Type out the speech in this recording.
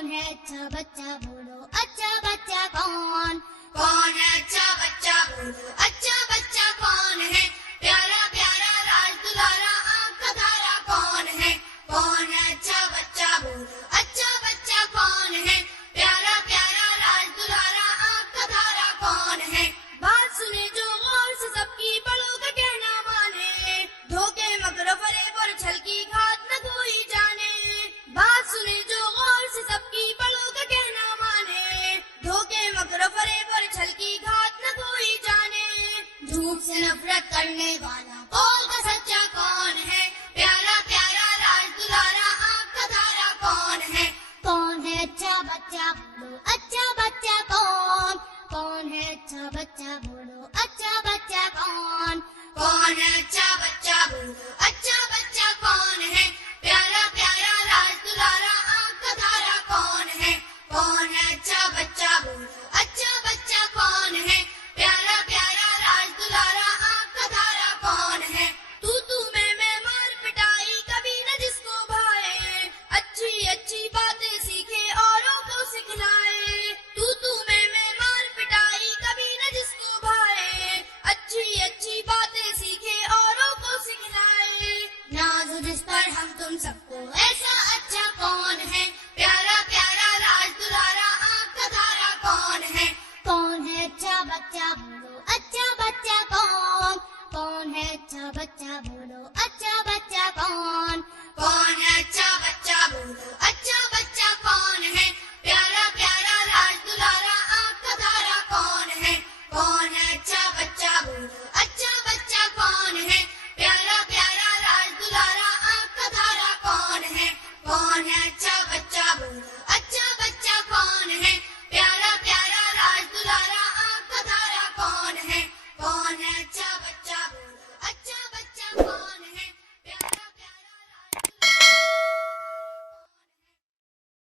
कौन है अच्छा बच्चा बोलो, अच्छा बच्चा कौन? कौन है अच्छा बच्चा बोलो, अच्छा बच्चा कौन है? प्यारा प्यारा राज दुलारा आँख का तारा कौन है? कौन है अच्छा बच्चा बोलो, अच्छा बच्चा कौन है? प्यारा प्यारा राज दुलारा आँख का तारा कौन है? बात सुने जो गौर से सबकी, बड़ों का कहना माने, धोखे मगर फरेब और छल की घात न कोई जाने। बात सुने जो गौर से सबकी, बड़ों का कहना माने, धोखे मगर फरेब और छल की घात न कोई जाने। झूठ से नफरत करने वाला बोल का सच्चा कौन है? प्यारा प्यारा राज दुलारा आँख का तारा कौन है? कौन है अच्छा बच्चा बोलो, अच्छा बच्चा कौन? कौन है अच्छा बच्चा बोलो, अच्छा बच्चा कौन? कौन है अच्छा बच्चा बोलो, अच्छा बच्चा कौन है?